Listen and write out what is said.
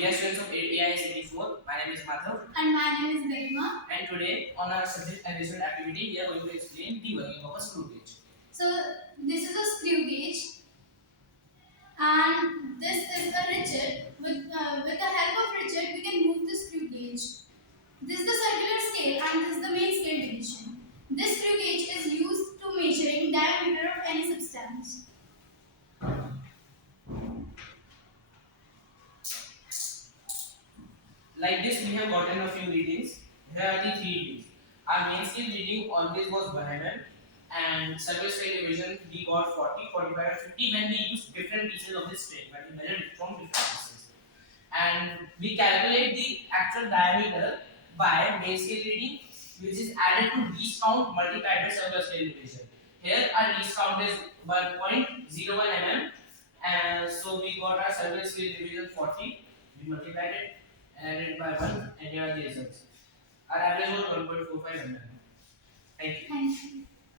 Dear students of AIS 84, my name is Madhav. And my name is Garima. And today, on our subject and result activity, we are going to explain the working of a screw gauge. So this is a screw gauge, and this is a rigid. With the help of rigid, we can move the screw gauge. This is the circular scale, and this is the main scale division. This screw gauge is used to measuring diameter of any substance. Like this, we have gotten a few readings. Here are the three readings. Our main scale reading always was 1 mm, and surface scale division we got 40, 45, and 50 when we used different pieces of this string, but we measured it from different pieces. And we calculate the actual diameter by main scale reading, which is added to least count multiplied by circular scale division. Here our least count is 1.01 mm, and so we got our circular scale division 40. We multiplied it and added it by 1, and here are the results. Our average was 1.45 mm. Thank you. Thank you.